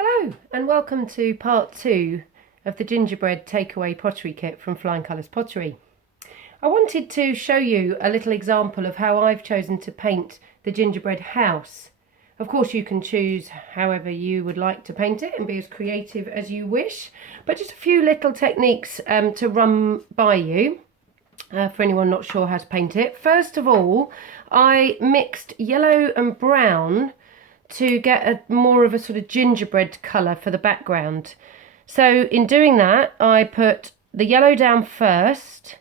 Hello and welcome to part 2 of the gingerbread takeaway pottery kit from Flying Colours Pottery. I wanted to show you a little example of how I've chosen to paint the gingerbread house. Of course you can choose however you would like to paint it and be as creative as you wish, but just a few little techniques to run by you for anyone not sure how to paint it. First of all, I mixed yellow and brown to get more of a sort of gingerbread colour for the background. So in doing that, I put the yellow down first.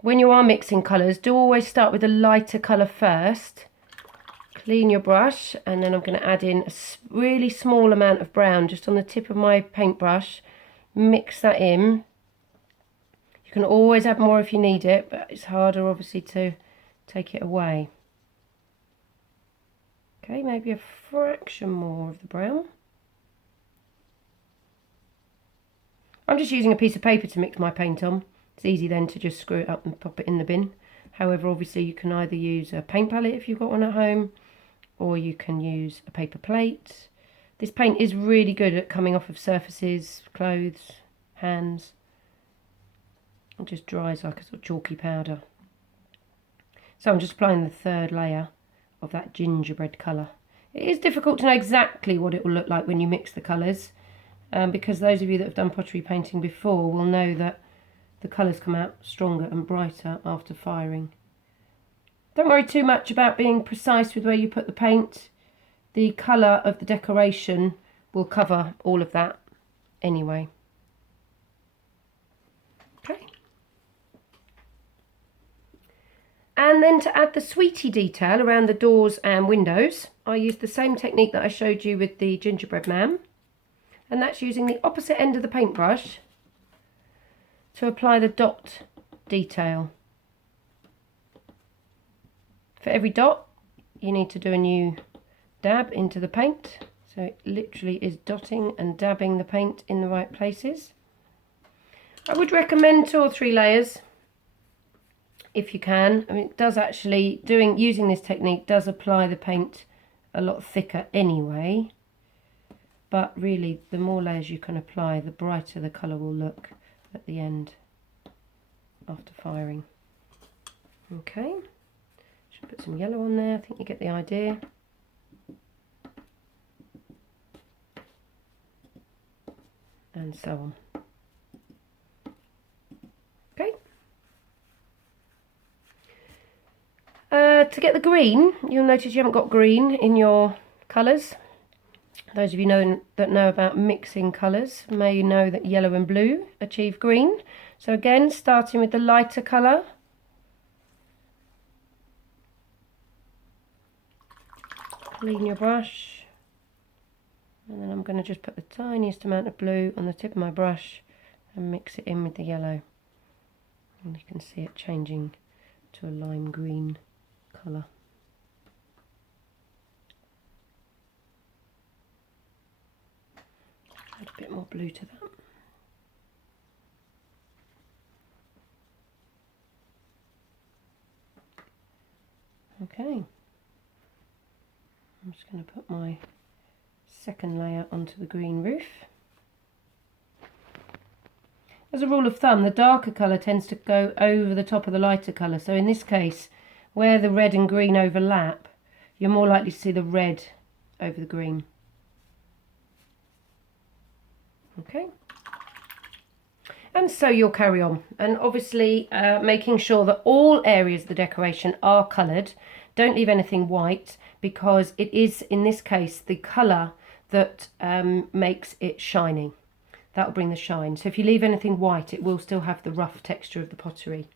When you are mixing colours, do always start with a lighter colour first. Clean your brush, and then I'm going to add in a really small amount of brown just on the tip of my paintbrush. Mix that in. You can always add more if you need it, but it's harder obviously to take it away. Okay, maybe a fraction more of the brown. I'm just using a piece of paper to mix my paint on. It's easy then to just screw it up and pop it in the bin. However, obviously you can either use a paint palette if you've got one at home, or you can use a paper plate. This paint is really good at coming off of surfaces, clothes, hands. It just dries like a sort of chalky powder. So I'm just applying the third layer of that gingerbread colour. It is difficult to know exactly what it will look like when you mix the colours, because those of you that have done pottery painting before will know that the colours come out stronger and brighter after firing. Don't worry too much about being precise with where you put the paint. The colour of the decoration will cover all of that anyway. Okay. And then to add the sweetie detail around the doors and windows, I used the same technique that I showed you with the gingerbread man. And that's using the opposite end of the paintbrush to apply the dot detail. For every dot, you need to do a new dab into the paint. So it literally is dotting and dabbing the paint in the right places. I would recommend 2 or 3 layers if you can. I mean, it does actually, using this technique does apply the paint a lot thicker anyway, but really the more layers you can apply, the brighter the colour will look at the end after firing. Okay, should put some yellow on there. I think you get the idea. And so on. Okay. To get the green, you'll notice you haven't got green in your colours. Those of you that know about mixing colours may know that yellow and blue achieve green. So again, starting with the lighter colour. Clean your brush. And then I'm going to just put the tiniest amount of blue on the tip of my brush and mix it in with the yellow. And you can see it changing to a lime green colour. Add a bit more blue to that. Okay. I'm just going to put my second layer onto the green roof. As a rule of thumb, the darker colour tends to go over the top of the lighter colour. So in this case, where the red and green overlap, you're more likely to see the red over the green. Okay. And so you'll carry on. And obviously making sure that all areas of the decoration are coloured. Don't leave anything white, because it is, in this case, the colour that makes it shiny. That will bring the shine. So if you leave anything white, it will still have the rough texture of the pottery.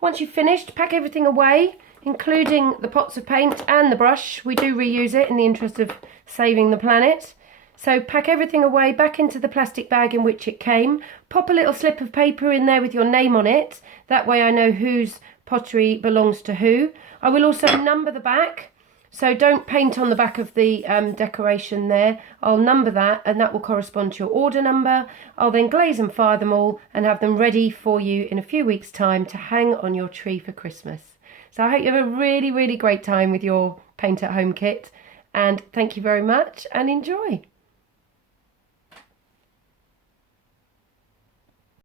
Once you've finished, pack everything away, including the pots of paint and the brush. We do reuse it in the interest of saving the planet. So pack everything away back into the plastic bag in which it came. Pop a little slip of paper in there with your name on it. That way I know whose pottery belongs to who. I will also number the back. So don't paint on the back of the decoration there. I'll number that, and that will correspond to your order number. I'll then glaze and fire them all and have them ready for you in a few weeks' time to hang on your tree for Christmas. So I hope you have a really, really great time with your paint at home kit, and thank you very much and enjoy.